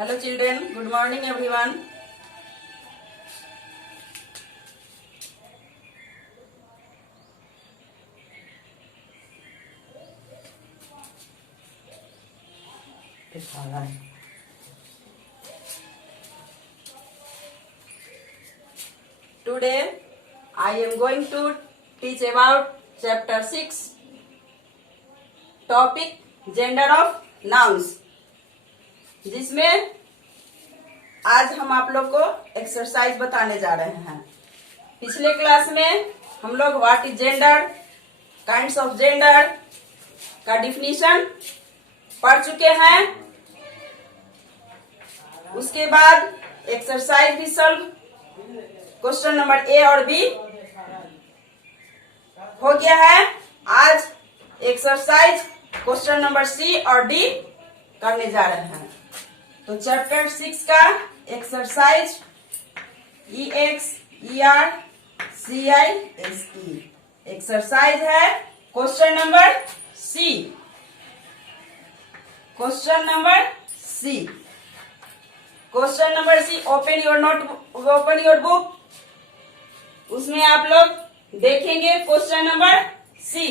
Hello children, good morning everyone. Today I am going to teach about chapter 6, topic gender of nouns, जिसमें आज हम आप लोग को एक्सरसाइज बताने जा रहे हैं। पिछले क्लास में हम लोग what is gender, kinds of gender का डिफिनीशन पढ़ चुके हैं। उसके बाद एक्सरसाइज भी सॉल्व, क्वेश्चन नंबर ए और बी हो गया है। आज एक्सरसाइज क्वेश्चन नंबर सी और डी करने जा रहे हैं। तो चैप्टर 6 का एक्सरसाइज EXERCISE एक्सरसाइज है question number C. Question number C open your book. उसमें आप लोग देखेंगे question number C.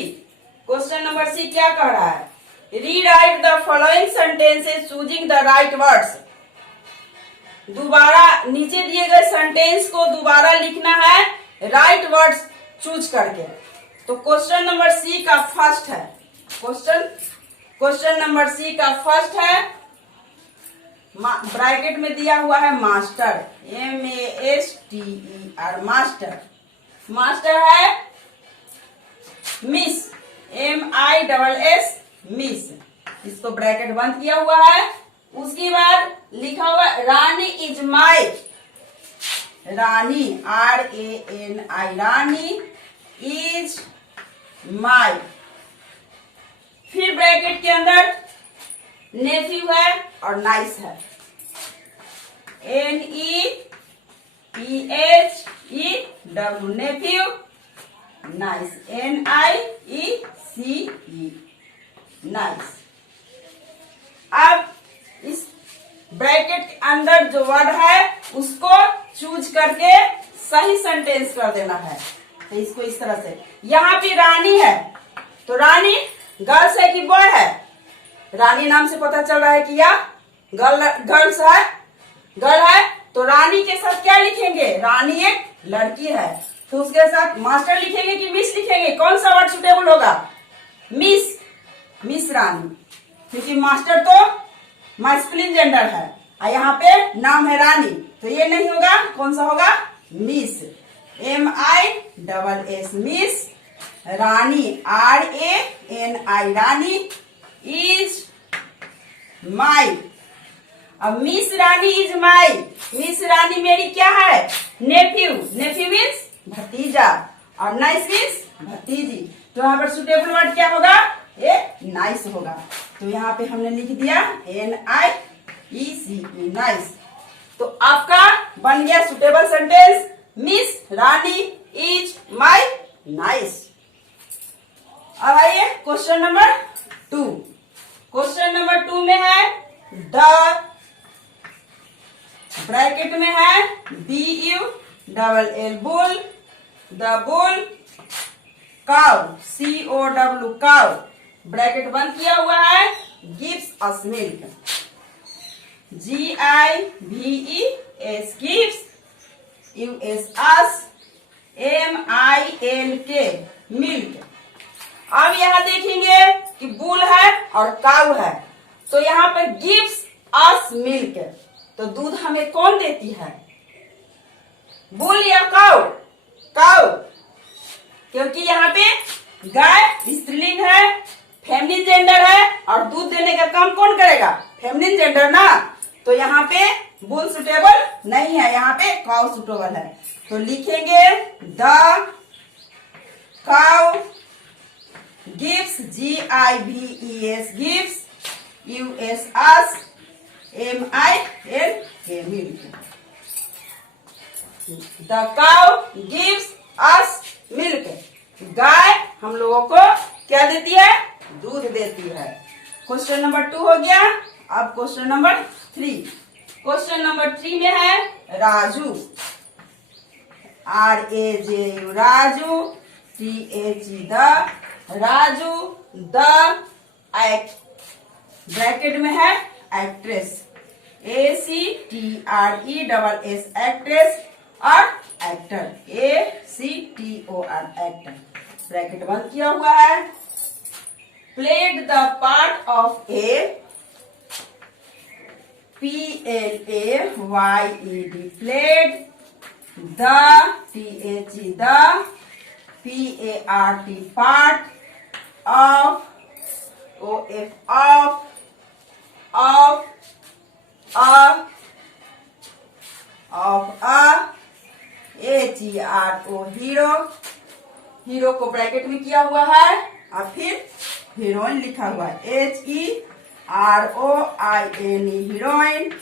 Question number C क्या कह रहा है? Rewrite the following sentences choosing the right words. दोबारा नीचे दिए गए सेंटेंस को दोबारा लिखना है राइट वर्ड्स चूज करके। तो क्वेश्चन नंबर सी का फर्स्ट है, क्वेश्चन नंबर सी का फर्स्ट है, ब्रैकेट में दिया हुआ है मास्टर, MASTER मास्टर। मास्टर है मिस, MISS मिस, इसको ब्रैकेट बंद किया हुआ है। उसके बाद लिखा हुआ Rani is my, Rani RANI Rani is my. फिर ब्रैकेट के अंदर नेफ्यू है और नाइस है, NEPHEW nephew, niece NIECE niece. अब इस ब्रैकेट के अंदर जो वर्ड है उसको चूज करके सही सेंटेंस कर देना है। तो इसको इस तरह से, यहाँ पे रानी है तो रानी गर्ल्स है कि बॉय है? रानी नाम से पता चल रहा है कि या गर्ल्स है, गर्ल है। तो रानी के साथ क्या लिखेंगे? रानी एक लड़की है, तो उसके साथ मास्टर लिखेंगे कि मिस लिखेंगे? कौन सा वर्ड सुटेबल होगा? मिस, मिस रानी, क्योंकि मास्टर तो मैस्कुलिन जेंडर है और यहाँ पे नाम है रानी, तो ये नहीं होगा। कौन सा होगा? Miss, MISS miss Rani RANI Rani is my. अब miss Rani is my, miss Rani मेरी क्या है? नेफ्यू, नेफ्यू मीन्स भतीजा और नाइस मीन्स भतीजी। तो यहाँ पर सुटेबल वर्ड क्या होगा? ये नाइस होगा। तो यहाँ पे हमने लिख दिया NIECE नाइस। तो आपका बन गया suitable sentence, miss Rani is my nice. अब आइए क्वेश्चन नंबर 2। क्वेश्चन नंबर 2 में है द, ब्रैकेट में है BULL bull, the bull, cow COW cow, bracket बंद किया हुआ है, gives us milk, GIVES gives, US us, MILK milk. अब यहाँ देखेंगे कि बुल है और काउ है, तो यहाँ पर गिव्स अस मिल्क, तो दूध हमें कौन देती है? बुल या काउ? काउ, क्योंकि यहाँ पे गाय स्त्रीलिंग है, फेमिनिन जेंडर है और दूध देने का काम कौन करेगा? फेमिनिन जेंडर ना। तो यहाँ पे बुल सुटेबल नहीं है, यहाँ पे काउ सुटेबल है। तो लिखेंगे the cow gives, GIVES gives, US us, MILK milk. The cow gives us milk, गाय हम लोगों को क्या देती है? दूध देती है। क्वेश्चन नंबर 2 हो गया। अब क्वेश्चन नंबर 3। क्वेश्चन नंबर 3 में है Raju, RAJU Raju, THE the Raju, the bracket में है एक्ट्रेस, ACTRESS एक्ट्रेस और एक्टर, ACTOR एक्टर, ब्रैकेट बंद किया हुआ है। Played the part of A PLAYED played, the THE the PART part of OF of HERO hero, hero को ब्रैकेट में किया हुआ है और फिर हीरोइन लिखा हुआ है, HEROIN heroine,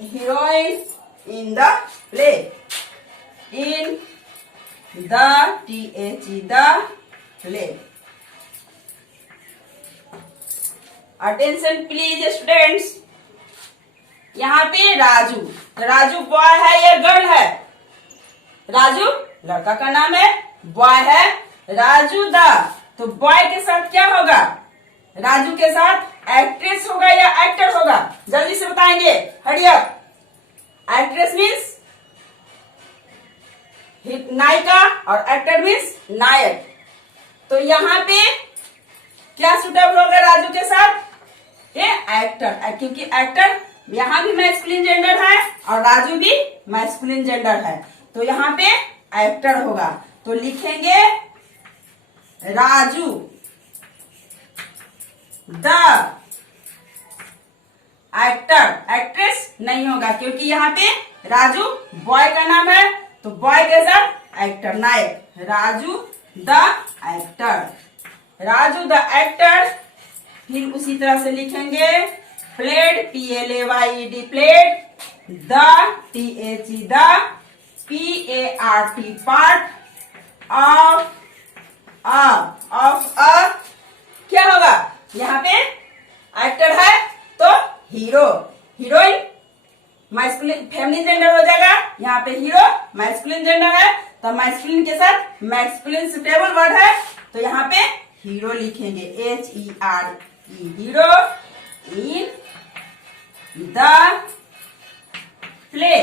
heroine in the play, in the THE the play. Attention please students, यहाँ पे राजू, राजू बॉय है या गर्ल है? राजू लड़का का नाम है, बॉय है राजू द, तो बॉय के साथ क्या होगा? राजू के साथ एक्ट्रेस होगा या एक्टर होगा? जल्दी से बताएंगे, हरी अप। एक्ट्रेस मीन्स नायिका और एक्टर मीन्स नायक, तो यहाँ पे क्या सुटेबल होगा राजू के साथ? ये एक्टर, क्योंकि एक्टर यहाँ भी मैस्कुलिन जेंडर है और राजू भी मैस्कुलिन जेंडर है, तो यहाँ पे एक्टर होगा। तो लिखेंगे राजू द एक्टर, एक्ट्रेस नहीं होगा क्योंकि यहाँ पे राजू बॉय का नाम है, तो बॉय के साथ एक्टर नायक, Raju the actor, Raju the actor. फिर उसी तरह से लिखेंगे played, PLAYED played, the THE the PART part of क्या होगा? यहाँ पे एक्टर है तो hero, heroine masculine feminine gender हो जाएगा, यहाँ पे हीरो मैस्कुलिन जेंडर है, तो मैस्कुलिन के साथ मैस्कुलिन सुटेबल वर्ड है, तो यहाँ पे हीरो लिखेंगे, HERE hero in the play.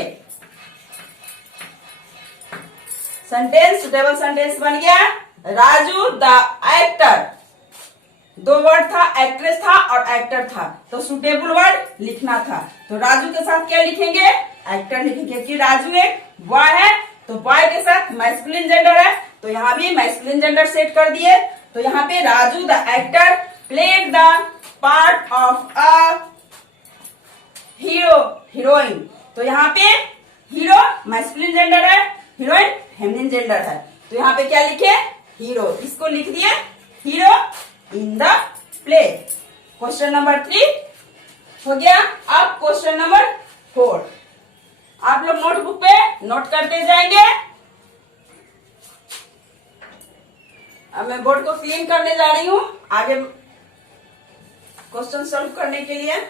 Sentence suitable sentence बन गया, राजू द एक्टर, दो वर्ड था, एक्ट्रेस था और एक्टर था, तो सुटेबल वर्ड लिखना था, तो राजू के साथ क्या लिखेंगे? एक्टर लिखेंगे, क्योंकि राजू एक बॉय है, तो बॉय के साथ मैस्कुलिन जेंडर है, तो यहाँ भी मैस्कुलिन जेंडर सेट कर दिए, तो यहाँ पे Raju the actor played the part of a hero heroine, तो यहाँ पे हीरो मैस्कुलिन जेंडर है, हीरोइन फेमिनिन जेंडर है, तो यहाँ पे क्या लिखे? हीरो, इसको लिख दिए hero in the play. Question number 3 हो गया। अब क्वेश्चन नंबर 4 आप लोग नोटबुक पे नोट करते जाएंगे। अब मैं बोर्ड को क्लीन करने जा रही हूँ आगे क्वेश्चन सॉल्व करने के लिए।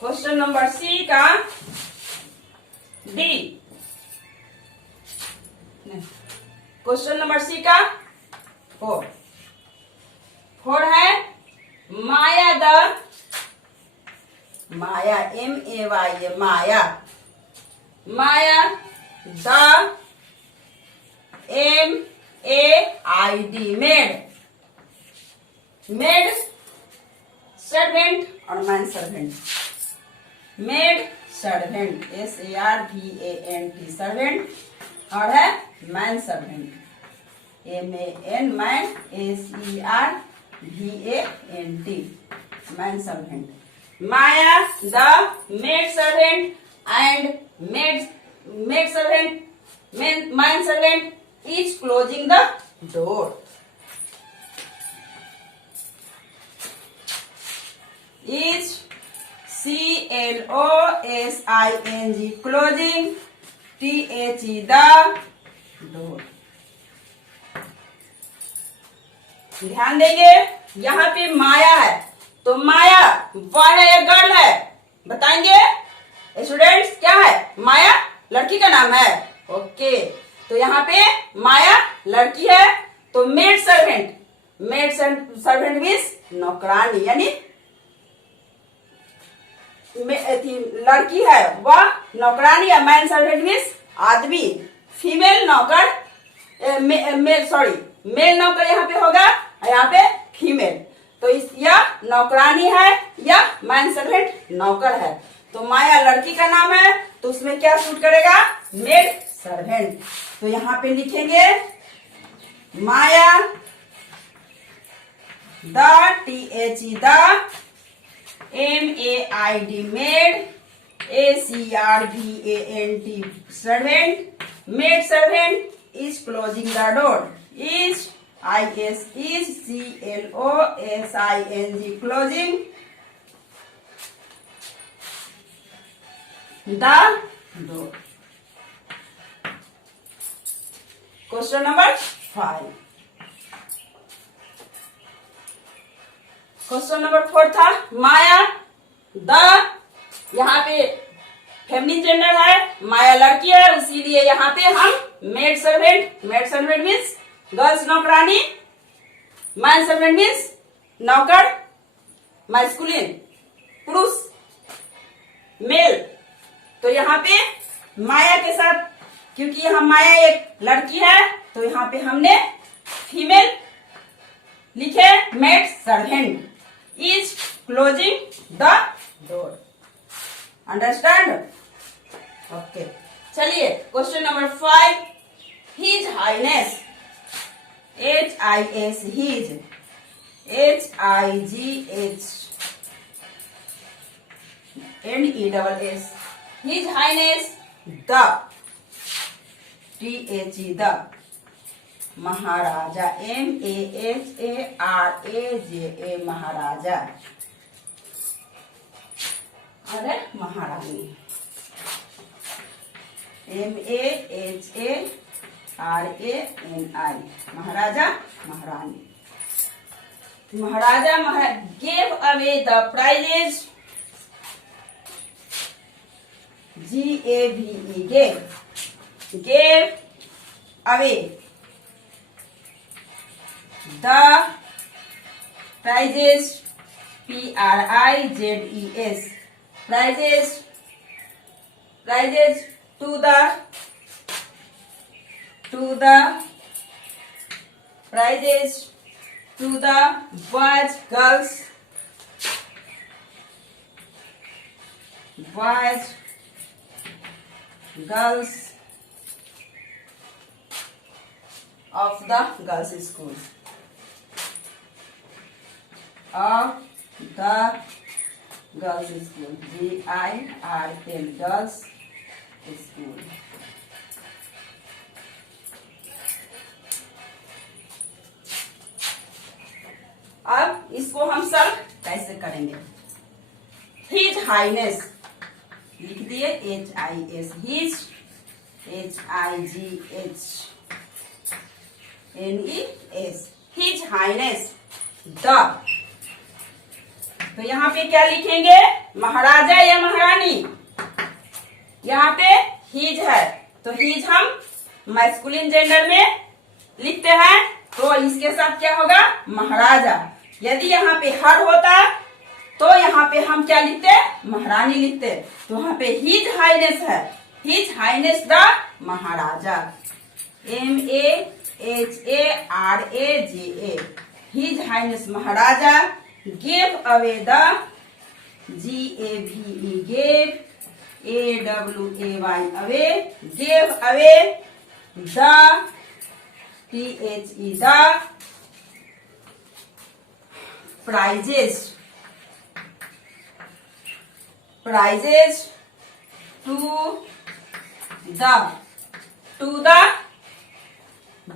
क्वेश्चन नंबर सी का डी, क्वेश्चन नंबर सी का 4 है Maya the, Maya MAY Maya, Maya the MAID maid, maid servant और man servant, maid servant SARVANT servant और है man servant MAN man SERVANT man servant. Maya the maid servant and maid servant man servant is closing the door. is closing, closing, the door। ध्यान देंगे, यहाँ पे माया है, तो माया boy है या गर्ल है बताएंगे स्टूडेंट्स? क्या है? माया लड़की का नाम है। ओके, तो यहाँ पे माया लड़की है, तो maid servant, maid servant means नौकरानी, यानी लड़की है वह नौकरानी, या मैन सर्वेंट मीन्स आदमी, फीमेल नौकर, मेल नौकर यहाँ पे होगा, यहाँ पे फीमेल, तो यह नौकरानी है या मैन सर्वेंट नौकर है। तो माया लड़की का नाम है, तो उसमें क्या सूट करेगा? Maid servant. तो यहाँ पे लिखेंगे Maya the MAID maid, SERVANT servant, maid servant is closing the door, is CLOSING closing the door। Question number 5। Question number 4 था माया द, यहाँ पे फेमिनिन जेंडर है, माया लड़की है, इसीलिए यहाँ पे हम मेड सर्वेंट मीन्स गर्ल्स नौकरानी, मैन सर्वेंट मीन्स नौकर, मैस्कुलिन पुरुष, मेल। तो यहाँ पे माया के साथ, क्योंकि यहाँ माया एक लड़की है, तो यहाँ पे हमने फीमेल लिखे, maid servant is closing the door. Understand? Okay, चलिए question number 5। His highness, HIS his, HIGH NESS, his highness the THE the maharaja, MAHARAJA maharaja, अरे महारानी, MAHARANI महाराजा महारानी। महाराजा gave away the prizes, GAVE gave away the prizes, PRIZES prizes to the prizes to the boys girls of the girls school, of the girls school, GIRL girls school। अब इसको हम सब कैसे करेंगे? His highness लिख दिए, HIS his, HIGH NES, his highness the. तो यहाँ पे क्या लिखेंगे? महाराजा या महारानी। यहाँ पे हिज है, तो हिज हम मैस्कुलिन जेंडर में लिखते हैं, तो इसके साथ क्या होगा? महाराजा। यदि यहाँ पे हर होता तो यहाँ पे हम क्या लिखते? महारानी लिखते। तो यहाँ पे हिज हाइनेस है, his highness the maharaja, MAHARAJA his highness maharaja gave away the, GAVE gave, AWAY away, gave away the, THE the prizes to the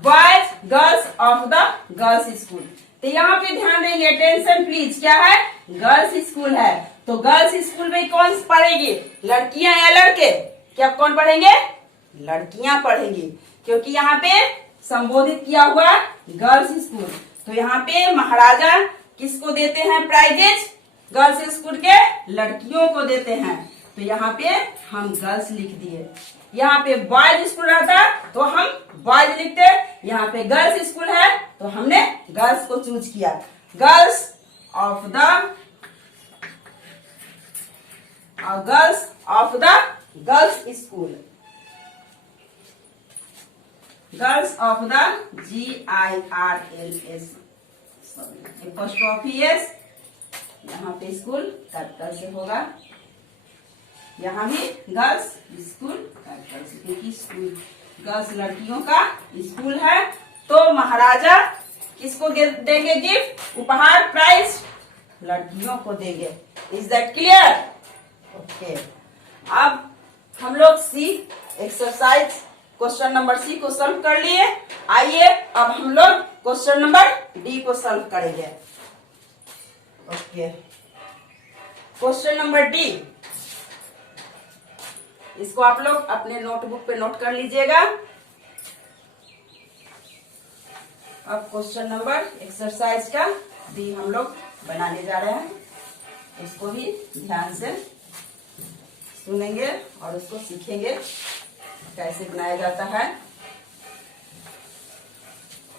boys girls of the girls school। तो यहाँ पे ध्यान देंगे, अटेंशन प्लीज, क्या है, girls school है। तो girls school में कौन पढ़ेगी, लड़कियां या लड़के, क्या कौन पढ़ेंगे, लड़कियां पढ़ेंगी, क्योंकि यहाँ पे संबोधित किया हुआ गर्ल्स स्कूल। तो यहाँ पे महाराजा किसको देते हैं प्राइजेज, गर्ल्स स्कूल के लड़कियों को देते हैं। तो यहाँ पे हम गर्ल्स लिख दिए। यहाँ पे बॉयज स्कूल रहता तो हम बॉयज लिखते, यहाँ पे गर्ल्स स्कूल है तो हमने गर्ल्स को चूज किया। Girls of the girls school, girls of the GIRLS, S, यहाँ पे स्कूल कैपिटल से होगा, यहाँ भी गर्ल्स स्कूल कैपिटल से, क्योंकि स्कूल गर्ल्स लड़कियों का स्कूल है। तो महाराजा किसको देंगे गिफ्ट, उपहार, प्राइज, लड़कियों को देंगे। Is that clear? ओके, अब हम लोग सी एक्सरसाइज क्वेश्चन नंबर सी को सॉल्व कर लिए। आइए अब हम लोग क्वेश्चन नंबर डी को सॉल्व करेंगे। ओके, क्वेश्चन नंबर डी, इसको आप लोग अपने नोटबुक पे नोट कर लीजिएगा। अब क्वेश्चन नंबर एक्सरसाइज का डी हम लोग बनाने जा रहे हैं, इसको भी ध्यान से सुनेंगे और उसको सीखेंगे कैसे बनाया जाता है।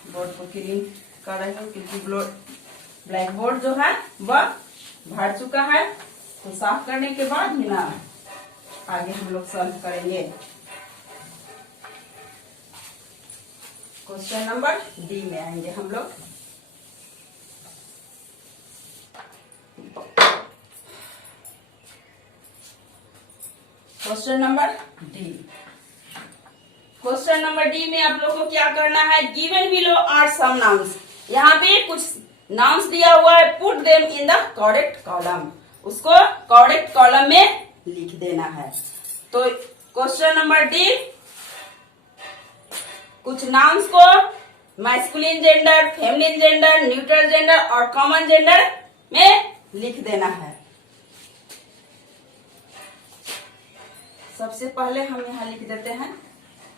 बोर्ड को क्लीन कर रहे हो क्योंकि ब्लैक बोर्ड जो है वह भर चुका है, तो साफ करने के बाद ही ना आगे हम लोग सॉल्व करेंगे। क्वेश्चन नंबर डी में आएंगे हम लोग। Question number D, question number D में आप लोगों को क्या करना है, given below are some nouns, यहाँ पे कुछ नाउन्स दिया हुआ है, put them in the correct column, उसको करेक्ट कॉलम में लिख देना है। तो क्वेश्चन नंबर डी, कुछ नाउन्स को masculine gender, feminine gender, neutral gender और कॉमन जेंडर में लिख देना है। सबसे पहले हम यहाँ लिख देते हैं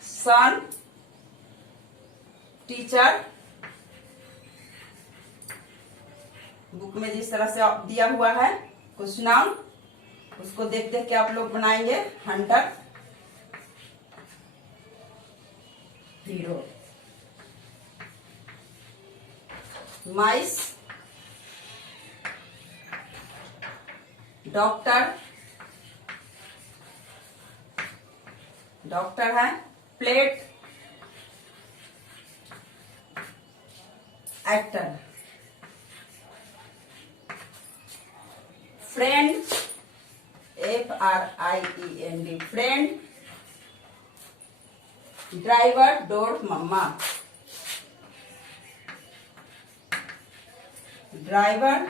सन, टीचर, बुक में जिस तरह से दिया हुआ है कुछ नाउन, उसको देख देख के आप लोग बनाएंगे। Hunter, hero, mice, doctor, doctor है, plate, actor, friend, FRIEND, friend, driver, door, mama, driver,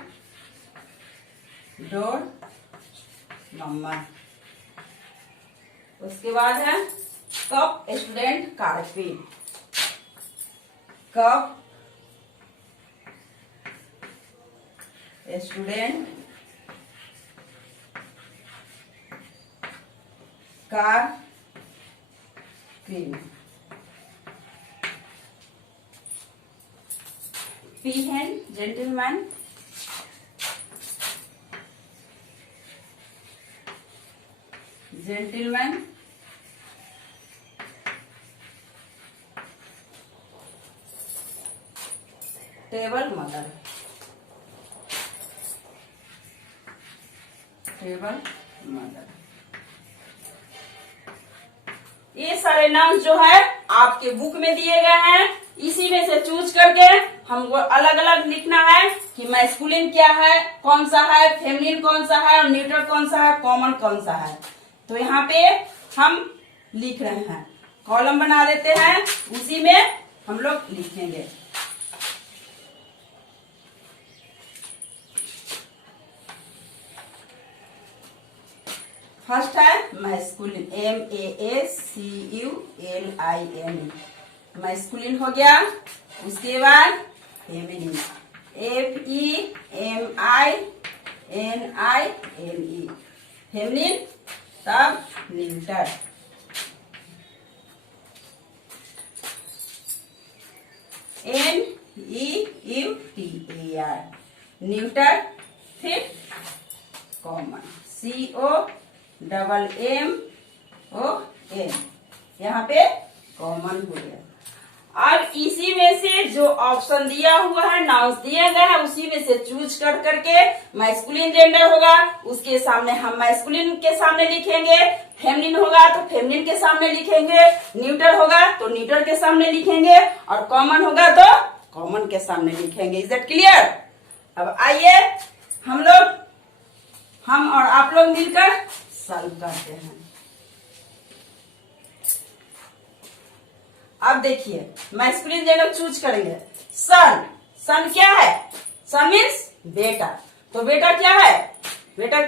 door, mama. उसके बाद है cup, student, car pen, cup, student, car, cream, peahen, gentleman, gentleman, table, mother, table, mother. ये सारे नाम जो है आपके बुक में दिए गए हैं, इसी में से चूज करके हमको अलग अलग लिखना है कि मैस्कुलिन क्या है, कौन सा है, फेमिनिन कौन सा है और न्यूट्रल कौन सा है, कॉमन कौन सा है। तो यहाँ पे हम लिख रहे हैं, कॉलम बना देते हैं, उसी में हम लोग लिखेंगे। फर्स्ट है मैस्कुलिन, MASCULIN, मैस्कुलिन हो गया। उसके बाद फेमिनिन, FEMININE, फेमिनिन, तब न्यूटर। NEUTER, neuter. फिर कॉमन, COMMON, यहाँ पे कॉमन हो गया। अब इसी में से जो ऑप्शन दिया हुआ है, नाउंस दिया गया है, उसी में से चूज कर करके मैस्कुलिन जेंडर होगा, उसके सामने हम मैस्कुलिन के सामने लिखेंगे। फेमिनिन होगा तो फेमिनिन के सामने लिखेंगे, न्यूटर होगा तो न्यूटर के सामने लिखेंगे, और कॉमन होगा तो कॉमन के सामने लिखेंगे। Is that clear? अब आइए हम और आप लोग मिलकर सॉल्व करते हैं। अब देखिए, मैस्कुलिन जेंडर चूज करेंगे। सन क्या है? सन मीन्स बेटा। तो बेटा क्या है? बेटा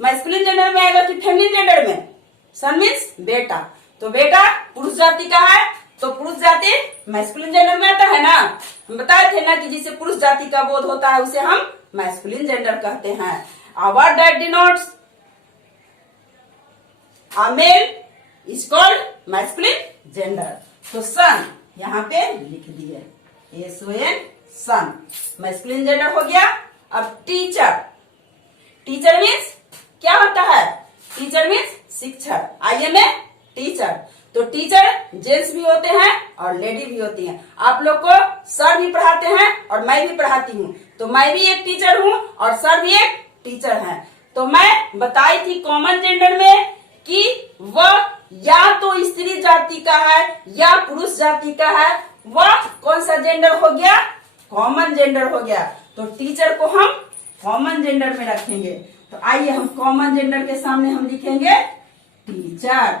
मैस्कुलिन जेंडर में आएगा कि फेमिनिन जेंडर में? सन मीन्स बेटा। तो बेटा पुरुष जाति का है, तो पुरुष जाति मैस्कुलिन जेंडर में आता है ना। हम बताए थे ना कि जिसे पुरुष जाति का बोध होता है उसे हम मैस्कुलिन जेंडर कहते हैं। What that denotes a male is called masculine gender. तो सन यहाँ पे लिख दिए, SON, सन, मैस्कुलिन जेंडर हो गया। अब टीचर मीन्स क्या होता है? टीचर मीन्स शिक्षक। I am a teacher. तो टीचर जेंट्स भी होते हैं और लेडी भी होती हैं। आप लोग को सर भी पढ़ाते हैं और मैं भी पढ़ाती हूँ, तो मैं भी एक टीचर हूँ और सर भी एक टीचर हैं। तो मैं बताई थी कॉमन जेंडर में कि वह या तो स्त्री जाति का है या पुरुष जाति का है, वह कौन सा जेंडर हो गया? कॉमन जेंडर हो गया। तो टीचर को हम कॉमन जेंडर में रखेंगे। तो आइए हम कॉमन जेंडर के सामने हम लिखेंगे टीचर।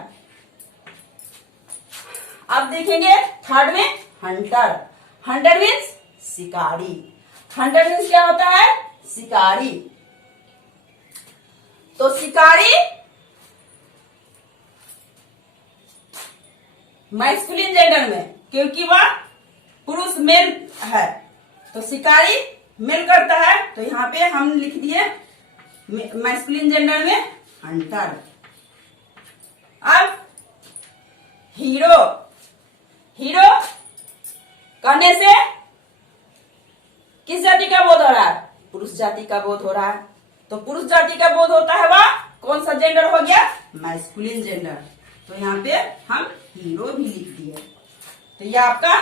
अब देखेंगे थर्ड में हंटर मीन्स शिकारी। हंटर मीन्स क्या होता है? शिकारी। तो शिकारी मैस्कुलिन जेंडर में, क्योंकि वह पुरुष मेल है, तो शिकारी मेल करता है, तो यहाँ पे हम लिख दिए मैस्कुलिन जेंडर में हंटर। अब हीरो कहने से किस जाति का बोध हो रहा है? पुरुष जाति का बोध हो रहा है। तो पुरुष जाति का बोध होता है वह कौन सा जेंडर हो गया? Masculine gender. तो यहाँ पे हम हीरो भी लिख दिए। तो ये आपका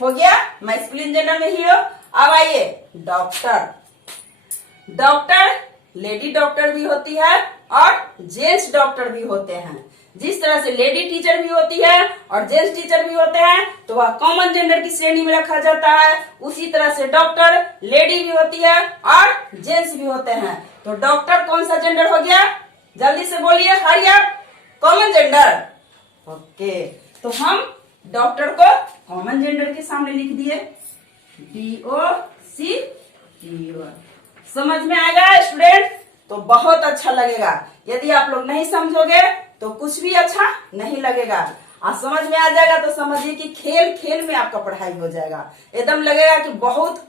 हो गया मैस्कुलिन जेंडर में हीरो। अब आइए डॉक्टर लेडी डॉक्टर भी होती है और जेंट्स डॉक्टर भी होते हैं। जिस तरह से लेडी टीचर भी होती है और जेंट्स टीचर भी होते हैं, तो वह कॉमन जेंडर की श्रेणी में रखा जाता है। उसी तरह से डॉक्टर लेडी भी होती है और जेंट्स भी होते हैं। तो डॉक्टर कौन सा जेंडर हो गया? जल्दी से बोलिए, हरी आप। Common gender. ओके, तो हम डॉक्टर को कॉमन जेंडर के सामने लिख दिए, DOCTOR। समझ में आएगा स्टूडेंट? तो बहुत अच्छा लगेगा। यदि आप लोग नहीं समझोगे तो कुछ भी अच्छा नहीं लगेगा। और समझ में आ जाएगा तो समझिए कि खेल खेल में आपका पढ़ाई हो जाएगा। एकदम लगेगा कि बहुत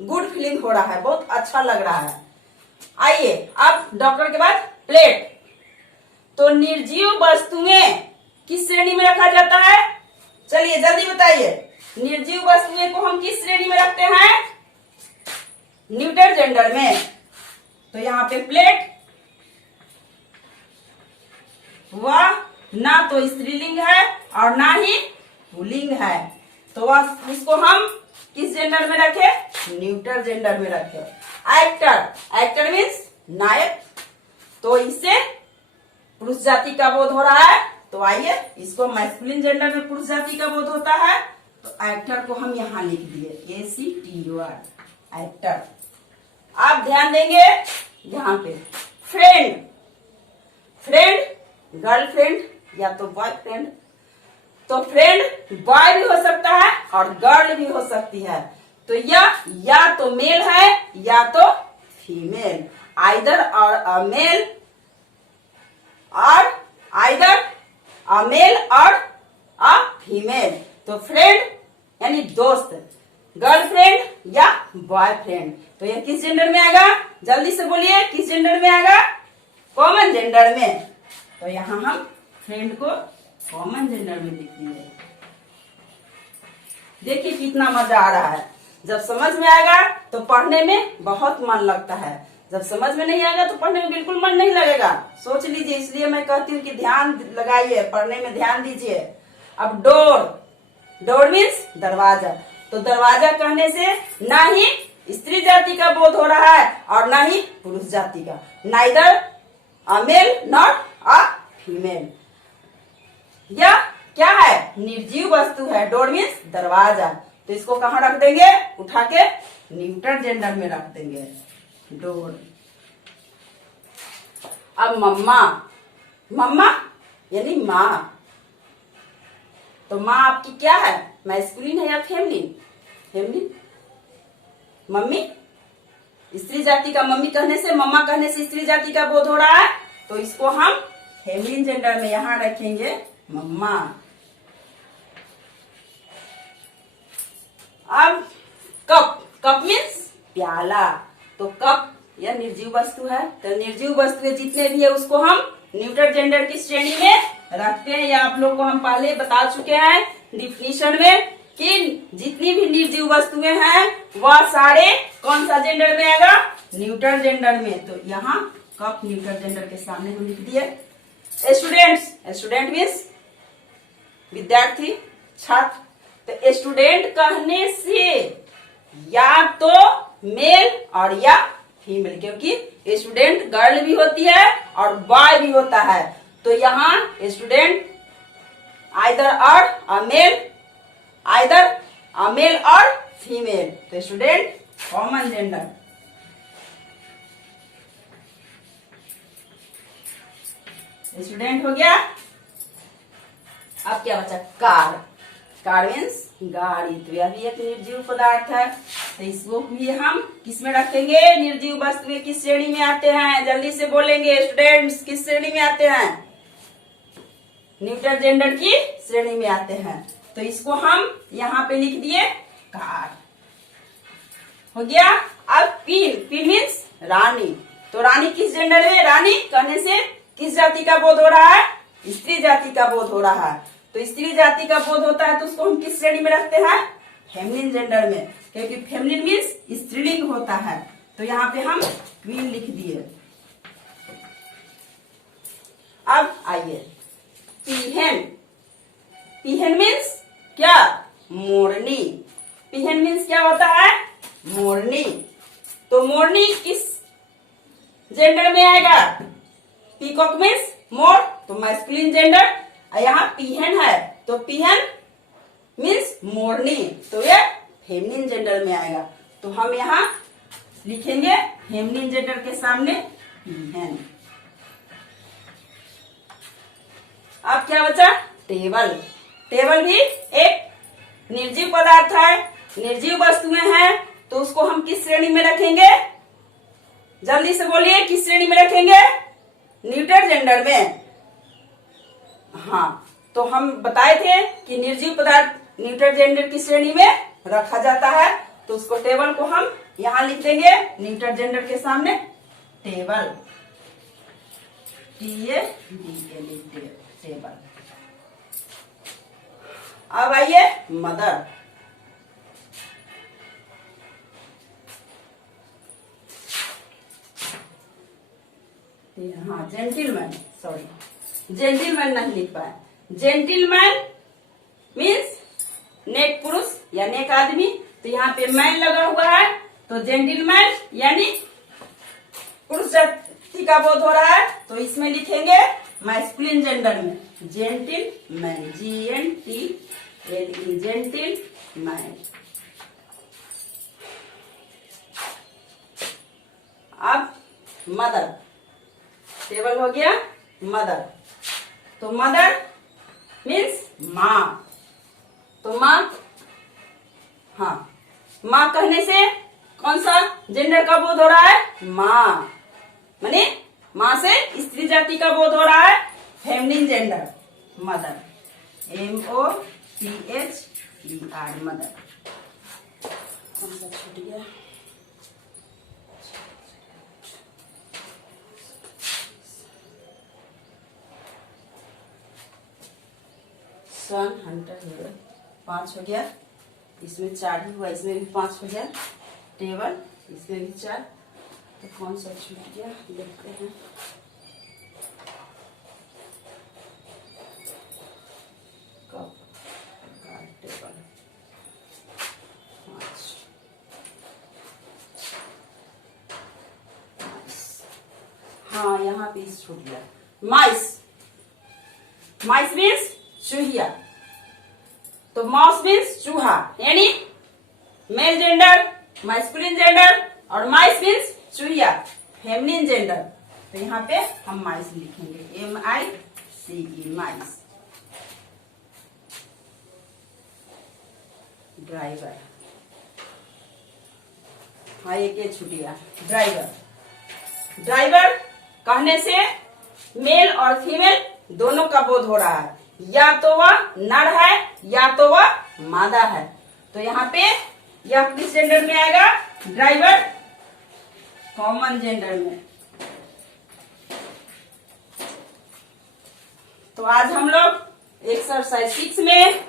गुड फीलिंग हो रहा है, बहुत अच्छा लग रहा है। आइए अब डॉक्टर के बाद प्लेट। तो निर्जीव वस्तुएं किस श्रेणी में रखा जाता है? चलिए जल्दी बताइए, निर्जीव वस्तुएं को हम किस श्रेणी में रखते हैं? न्यूटर जेंडर में। तो यहाँ पे प्लेट वह ना तो स्त्रीलिंग है और ना ही पुल्लिंग है, तो वह उसको हम किस जेंडर में रखे? न्यूटर जेंडर में रखे। एक्टर मीन्स नायक। तो इससे पुरुष जाति का बोध हो रहा है, तो आइए इसको मैस्कुलिन जेंडर में पुरुष जाति का बोध होता है, तो एक्टर को हम यहाँ लिख दिए, ACTOR, एक्टर। आप ध्यान देंगे यहाँ पे फ्रेंड गर्लफ्रेंड या तो बॉयफ्रेंड। तो फ्रेंड बॉय भी हो सकता है और गर्ल भी हो सकती है। तो यह या तो मेल है या तो फीमेल, आइदर और अ मेल और अ फीमेल। तो फ्रेंड यानी दोस्त, गर्लफ्रेंड या बॉयफ्रेंड। तो ये किस जेंडर में आएगा, जल्दी से बोलिए, किस जेंडर में आएगा, कॉमन जेंडर में। तो यहाँ हम फ्रेंड को कॉमन जेंडर में लिख दिए। देखिए कितना मजा आ रहा है। जब समझ में आएगा तो पढ़ने में बहुत मन लगता है, जब समझ में नहीं आएगा तो पढ़ने में बिल्कुल मन नहीं लगेगा। सोच लीजिए, इसलिए मैं कहती हूँ कि ध्यान लगाइए, पढ़ने में ध्यान दीजिए। अब डोर, डोर मीन्स दरवाजा। तो दरवाजा कहने से ना ही स्त्री जाति का बोध हो रहा है और ना ही पुरुष जाति का, neither a male not a female. यह क्या है, निर्जीव वस्तु है। डोर मीन्स दरवाजा। तो इसको कहाँ रख देंगे, उठा के न्यूटर जेंडर में रख देंगे, डोर। अब मम्मा, मम्मा यानी माँ। तो माँ आपकी क्या है, मैस्कुलिन है या फेमिनिन, फेमिनिन। मम्मी, स्त्री जाति का मम्मी कहने से, मम्मा कहने से स्त्री जाति का बोध हो रहा है, तो इसको हम फेमिनिन जेंडर में यहां रखेंगे, मम्मा। अब कप, कप मीन्स प्याला। तो कप यह निर्जीव वस्तु है। तो निर्जीव वस्तुएं जितने भी है उसको हम न्यूटर जेंडर की श्रेणी में रखते हैं। या आप लोग को हम पहले बता चुके हैं डिफिनीशन में कि जितनी भी निर्जीव वस्तुएं हैं वह सारे कौन सा जेंडर में आएगा, न्यूटर जेंडर में। तो यहाँ कप न्यूटर जेंडर के सामने हम लिख दिए। स्टूडेंट्स, स्टूडेंट मीन्स विद्यार्थी, छात्र। तो स्टूडेंट कहने से या तो मेल और या फीमेल, क्योंकि स्टूडेंट गर्ल भी होती है और बॉय भी होता है। तो यहाँ स्टूडेंट आइदर और अ मेल, आइदर अ मेल और फीमेल। तो स्टूडेंट कॉमन जेंडर। स्टूडेंट हो गया। अब क्या बचा, कार। कार मीन्स गाड़ी। तो यह भी एक निर्जीव पदार्थ है। तो इसको भी हम किस में रखेंगे, निर्जीव वस्तुएं किस श्रेणी में आते हैं, जल्दी से बोलेंगे स्टूडेंट्स, किस श्रेणी में आते हैं, न्यूटर जेंडर की श्रेणी में आते हैं। तो इसको हम यहाँ पे लिख दिए, कार हो गया। अब क्वीन, क्वीन मीन्स रानी। तो रानी किस जेंडर में, रानी कहने से किस जाति का बोध हो रहा है, स्त्री जाति का बोध हो रहा है। तो स्त्री जाति का बोध होता है तो उसको हम किस श्रेणी में रखते हैं, फेमिनिन जेंडर में, क्योंकि फेमिनिन मीन्स स्त्रीलिंग होता है। तो यहाँ पे हम क्वीन लिख दिए। अब आइए पीहन। पीहन मीन्स क्या, मोरनी। पीहन मीन्स क्या होता है, मोरनी। तो मोरनी किस जेंडर में आएगा, पीकॉक मीन्स मोर, तो मैस्कुलिन जेंडर। यहाँ पीहन है तो पीहन मीन्स मोरनी, तो ये फेमिनिन जेंडर में आएगा। तो हम यहाँ लिखेंगे फेमिनिन जेंडर के सामने पीहन। अब क्या बचा, टेबल। टेबल भी एक निर्जीव पदार्थ है, निर्जीव वस्तुएं हैं। तो उसको हम किस श्रेणी में रखेंगे, जल्दी से बोलिए, किस श्रेणी में रखेंगे, न्यूटर जेंडर में। हाँ, तो हम बताए थे कि निर्जीव पदार्थ न्यूटर जेंडर की श्रेणी में रखा जाता है। तो उसको टेबल को हम यहां लिख देंगे न्यूटर जेंडर के सामने, टेबल, TABL, टेबल। अब आइए मदर। हाँ, जेंटिलमैन, सॉरी, जेंटिलमैन नहीं लिख पाए। जेंटिलमैन मीन्स नेक पुरुष या नेक आदमी। तो यहाँ पे मैन लगा हुआ है, तो जेंटिलमैन यानी पुरुष जाति का बोध हो रहा है। तो इसमें लिखेंगे मैस्कुलिन जेंडर में, जेंटिलमैन, GENTLE, जेंटिलमैन। अब मदर, टेबल हो गया, मदर। तो मदर मीन्स माँ। तो माँ, हाँ, माँ कहने से कौन सा जेंडर का बोध हो रहा है, माँ, माने माँ से स्त्री जाति का बोध हो रहा है, feminine gender, mother, MOTHER, mother. कौन सा छूट गया? सन हंटर 5 हो गया, इसमें 4 ही हुआ, इसमें भी 5 हो गया। टेबल, इसमें भी 4। तो कौन सा छूट गया देखते हैं। Cup, table 5। हाँ, यहाँ पे छूट गया। माइस, माइस मीन्स चूहिया, तो माउस मीन्स चूहा, यानी मेल जेंडर, मैस्कुलिन जेंडर, और माइस मीन्स चूहिया, फेमिनिन जेंडर। तो यहाँ पे हम माइस लिखेंगे, MICE, माइस। ड्राइवर, हाँ एक छूट गया, ड्राइवर। ड्राइवर कहने से मेल और फीमेल दोनों का बोध हो रहा है, या तो वह नर है या तो वह मादा है। तो यहाँ पे यह किस जेंडर में आएगा? ड्राइवर कॉमन जेंडर में। तो आज हम लोग एक्सरसाइज 6 में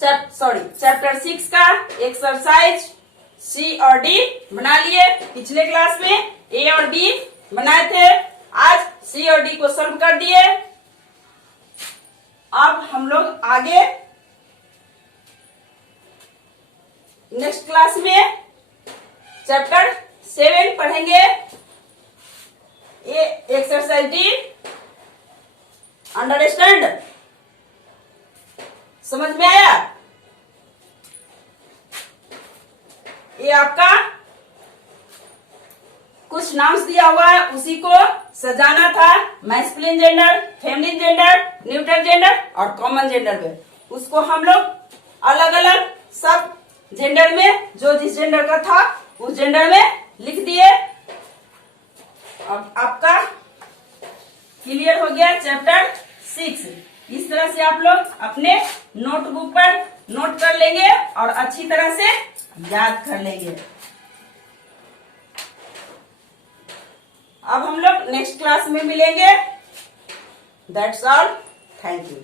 चैप्टर 6 का एक्सरसाइज C और D बना लिए। पिछले क्लास में A और B बनाए थे, आज C और D को सॉल्व कर दिए। अब हम लोग आगे नेक्स्ट क्लास में चैप्टर 7 पढ़ेंगे। एक्सरसाइज D, अंडरस्टैंड, समझ में आया? ये आपका कुछ नाम्स दिया हुआ है, उसी को सजाना था। Masculine gender, feminine gender, neutral gender और कॉमन जेंडर में। उसको हम लोग अलग अलग सब जेंडर में, जो जिस जेंडर का था उस जेंडर में लिख दिए। अब आपका क्लियर हो गया चैप्टर 6। इस तरह से आप लोग अपने नोटबुक पर नोट कर लेंगे और अच्छी तरह से याद कर लेंगे। अब हम लोग नेक्स्ट क्लास में मिलेंगे। That's all, thank you.